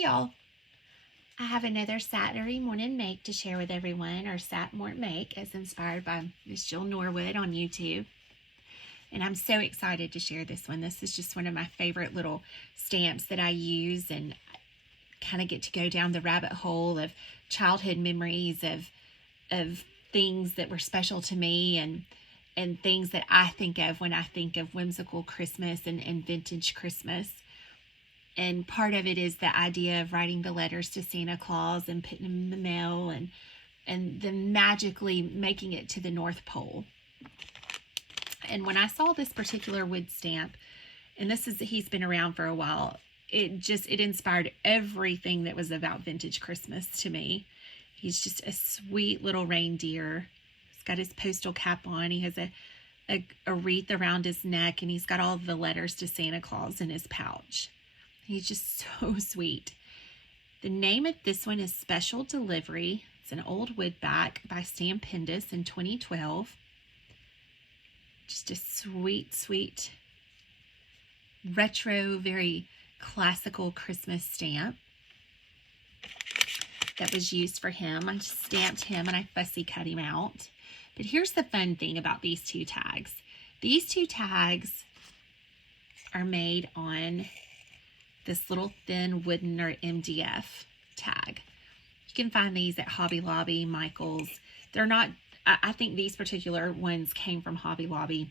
Hey y'all, I have another Saturday morning make to share with everyone, or Sat Mort Make, as inspired by Miss Jill Norwood on YouTube. And I'm so excited to share this one. This is just one of my favorite little stamps that I use, and kind of get to go down the rabbit hole of childhood memories of things that were special to me, and things that I think of when I think of whimsical Christmas and vintage Christmas. And part of it is the idea of writing the letters to Santa Claus and putting them in the mail, and then magically making it to the North Pole. And when I saw this particular wood stamp, and he's been around for a while, it inspired everything that was about vintage Christmas to me. He's just a sweet little reindeer. He's got his postal cap on. He has a wreath around his neck, and he's got all the letters to Santa Claus in his pouch. He's just so sweet. The name of this one is Special Delivery. It's an old wood back by Sam Pendus in 2012. Just a sweet, sweet, retro, very classical Christmas stamp that was used for him. I just stamped him and I fussy cut him out. But here's the fun thing about these two tags. These two tags are made on this little thin wooden or MDF tag. You can find these at Hobby Lobby, Michael's. They're not, I think these particular ones came from Hobby Lobby.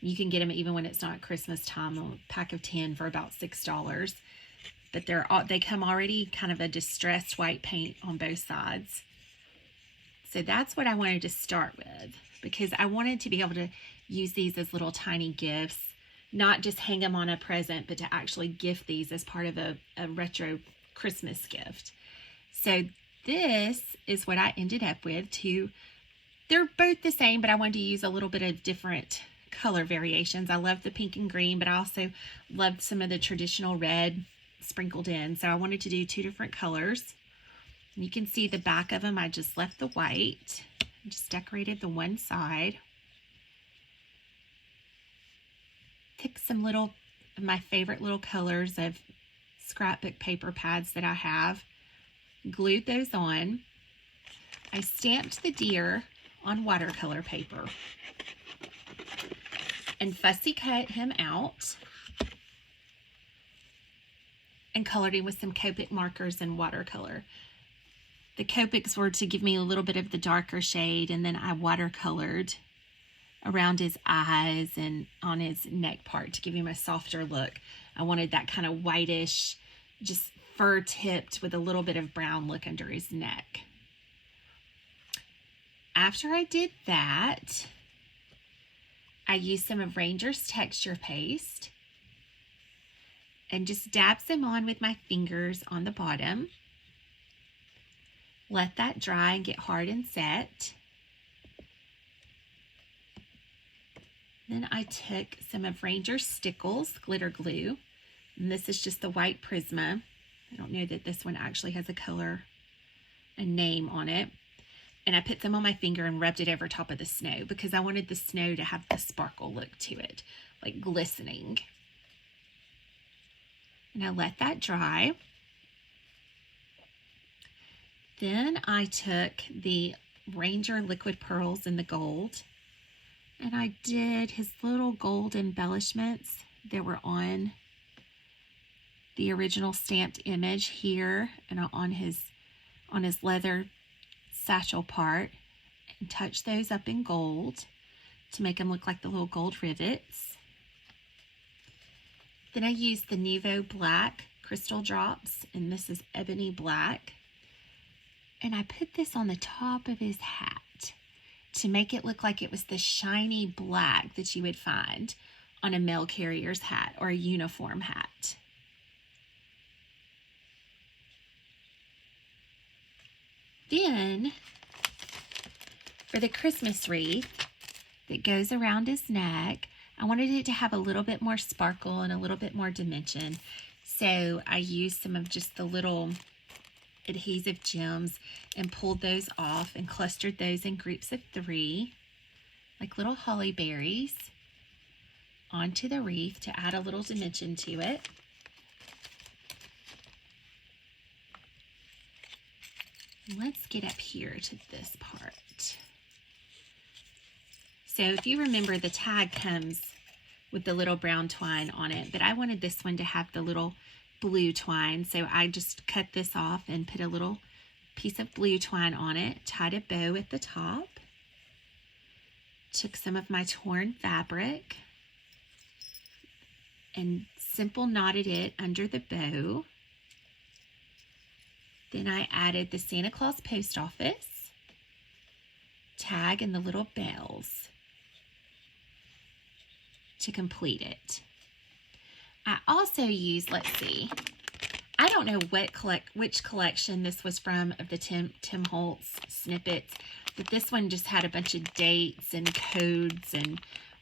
You can get them even when it's not Christmas time, a pack of 10 for about $6. But they come already kind of a distressed white paint on both sides. So that's what I wanted to start with, because I wanted to be able to use these as little tiny gifts. Not just hang them on a present, but to actually gift these as part of a retro Christmas gift. So this is what I ended up with. They're both the same, but I wanted to use a little bit of different color variations. I love the pink and green, but I also loved some of the traditional red sprinkled in. So I wanted to do two different colors. And you can see the back of them. I just left the white. I just decorated the one side. Pick some of my favorite little colors of scrapbook paper pads that I have. Glued those on. I stamped the deer on watercolor paper and fussy cut him out and colored him with some Copic markers and watercolor. The Copics were to give me a little bit of the darker shade, and then I watercolored around his eyes and on his neck part to give him a softer look. I wanted that kind of whitish, just fur tipped with a little bit of brown look under his neck. After I did that, I used some of Ranger's texture paste and just dabbed some on with my fingers on the bottom. Let that dry and get hard and set. Then I took some of Ranger's Stickles glitter glue, and this is just the white Prisma. I don't know that this one actually has a name on it. And I put some on my finger and rubbed it over top of the snow, because I wanted the snow to have the sparkle look to it, like glistening. And I let that dry. Then I took the Ranger Liquid Pearls in the gold, and I did his little gold embellishments that were on the original stamped image here and on his leather satchel part, and touched those up in gold to make them look like the little gold rivets. Then I used the Nuvo Black crystal drops, and this is ebony black. And I put this on the top of his hat to make it look like it was the shiny black that you would find on a mail carrier's hat or a uniform hat. Then, for the Christmas wreath that goes around his neck, I wanted it to have a little bit more sparkle and a little bit more dimension. So I used some of just the little adhesive gems and pulled those off and clustered those in groups of 3, like little holly berries, onto the wreath to add a little dimension to it. Let's get up here to this part. So if you remember, the tag comes with the little brown twine on it, but I wanted this one to have the little blue twine, so I just cut this off and put a little piece of blue twine on it, tied a bow at the top, took some of my torn fabric and simple knotted it under the bow. Then I added the Santa Claus post office tag and the little bells to complete it. I also used, let's see, I don't know which collection this was from of the Tim Holtz snippets, but this one just had a bunch of dates and codes and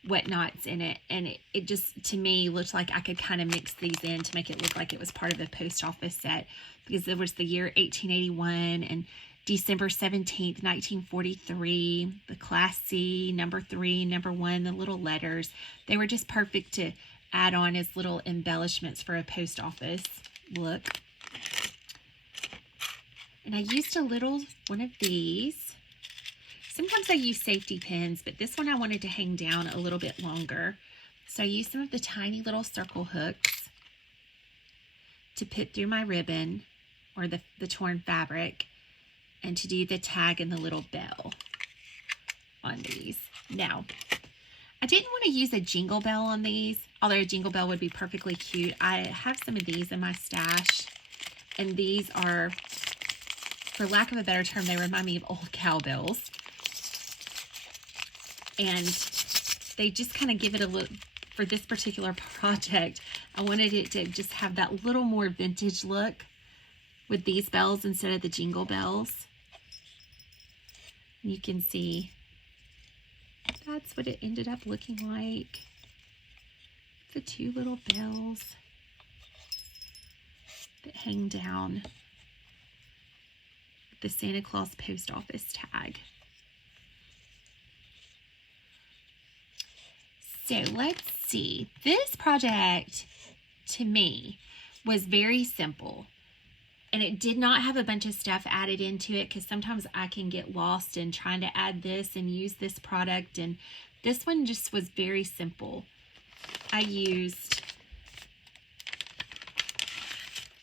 whatnots in it, and it just, to me, looked like I could kind of mix these in to make it look like it was part of the post office set, because there was the year 1881 and December 17th, 1943, the Class C, number 3, number 1, the little letters. They were just perfect to add on as little embellishments for a post office look. And I used a little one of these. Sometimes I use safety pins, but this one I wanted to hang down a little bit longer. So I used some of the tiny little circle hooks to put through my ribbon or the torn fabric, and to do the tag and the little bell on these. Now, I didn't want to use a jingle bell on these, although a jingle bell would be perfectly cute. I have some of these in my stash, and these are, for lack of a better term, they remind me of old cowbells. And they just kind of give it a look. For this particular project, I wanted it to just have that little more vintage look with these bells instead of the jingle bells. You can see that's what it ended up looking like. The two little bells that hang down with the Santa Claus post office tag. So let's see. This project, to me, was very simple. And it did not have a bunch of stuff added into it, because sometimes I can get lost in trying to add this and use this product. And this one just was very simple. I used,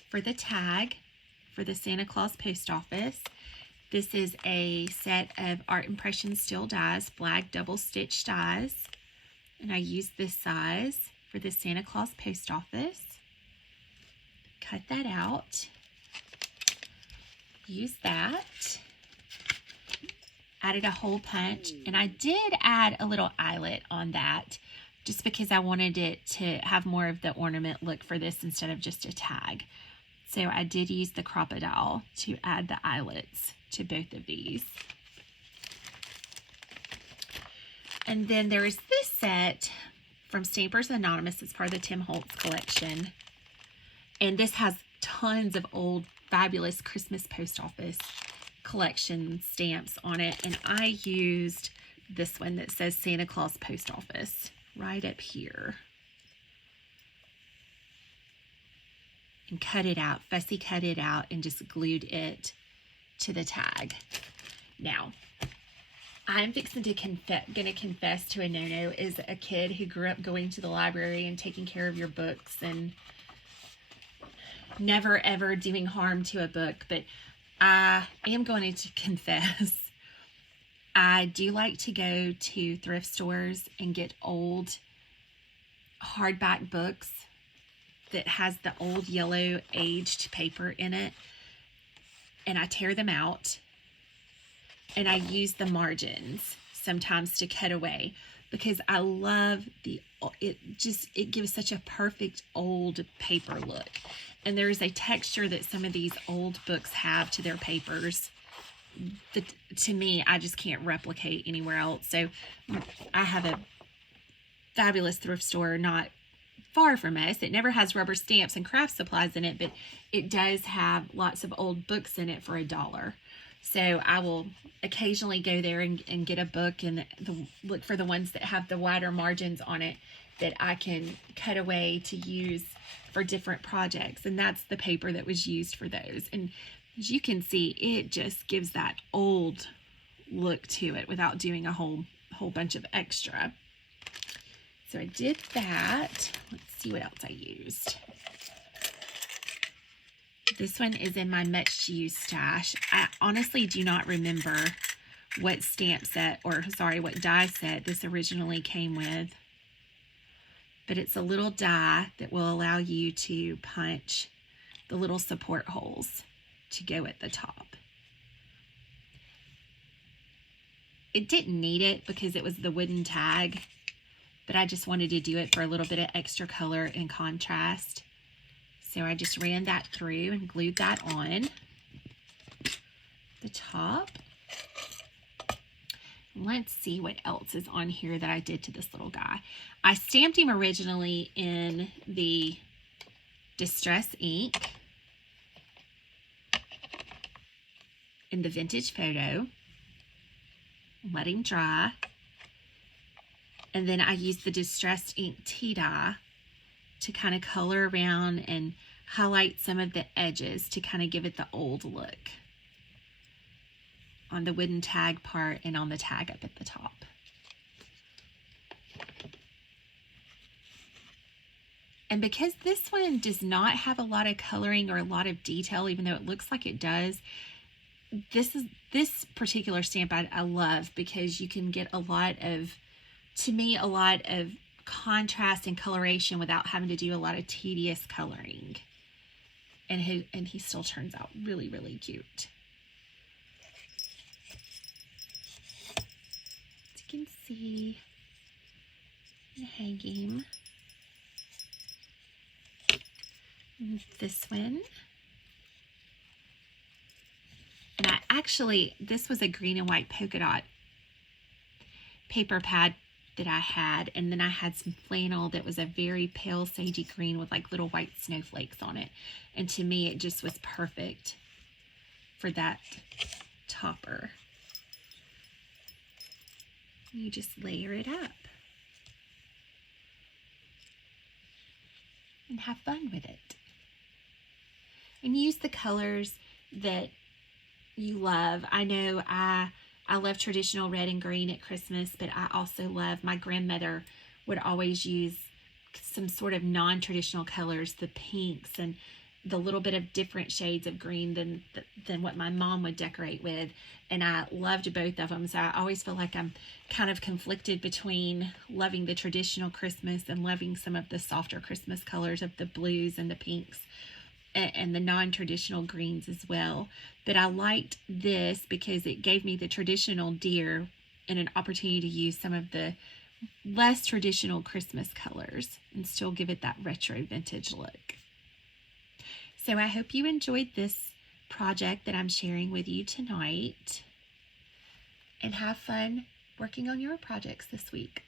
for the tag, for the Santa Claus post office, this is a set of Art Impression steel dies, flag double stitch dies. And I used this size for the Santa Claus post office. Cut that out. Use that. Added a hole punch. And I did add a little eyelet on that, just because I wanted it to have more of the ornament look for this instead of just a tag. So I did use the crocodile to add the eyelets to both of these. And then there is this set from Stampers Anonymous. It's part of the Tim Holtz collection. And this has tons of old, fabulous Christmas post office collection stamps on it. And I used this one that says Santa Claus post office right up here. And cut it out, fussy cut it out, and just glued it to the tag. Now, I'm fixing to confess to a no-no. As a kid who grew up going to the library and taking care of your books and never ever doing harm to a book, but I am going to confess, I do like to go to thrift stores and get old hardback books that has the old yellow aged paper in it, and I tear them out. And I use the margins sometimes to cut away, because I love it gives such a perfect old paper look. And there's a texture that some of these old books have to their papers that, to me, I just can't replicate anywhere else. So I have a fabulous thrift store not far from us. It never has rubber stamps and craft supplies in it, but it does have lots of old books in it for $1. So I will occasionally go there and get a book and look for the ones that have the wider margins on it that I can cut away to use for different projects. And that's the paper that was used for those. And As you can see, it just gives that old look to it without doing a whole bunch of extra. So I did that. Let's see what else I used. This one is in my much used stash. I honestly do not remember what stamp set, or sorry, what die set this originally came with. But it's a little die that will allow you to punch the little support holes to go at the top. It didn't need it because it was the wooden tag, but I just wanted to do it for a little bit of extra color and contrast. So I just ran that through and glued that on the top. Let's see what else is on here that I did to this little guy. I stamped him originally in the Distress ink in the Vintage Photo. Let him dry. And then I used the Distressed ink tea dye to kind of color around and highlight some of the edges to kind of give it the old look on the wooden tag part and on the tag up at the top. And because this one does not have a lot of coloring or a lot of detail, even though it looks like it does, this particular stamp I love because you can get a lot of, to me, a lot of contrast and coloration without having to do a lot of tedious coloring. And he still turns out really, really cute. As you can see, I'm hanging. And this one. And I actually, this was a green and white polka dot paper pad that I had, and then I had some flannel that was a very pale sagey green with like little white snowflakes on it, and to me it just was perfect for that topper. You just layer it up and have fun with it, and use the colors that you love. I know I love traditional red and green at Christmas, but I also love, my grandmother would always use some sort of non-traditional colors, the pinks and the little bit of different shades of green than what my mom would decorate with. And I loved both of them. So I always feel like I'm kind of conflicted between loving the traditional Christmas and loving some of the softer Christmas colors of the blues and the pinks and the non-traditional greens as well. But I liked this because it gave me the traditional deer and an opportunity to use some of the less traditional Christmas colors and still give it that retro vintage look. So I hope you enjoyed this project that I'm sharing with you tonight, and have fun working on your projects this week.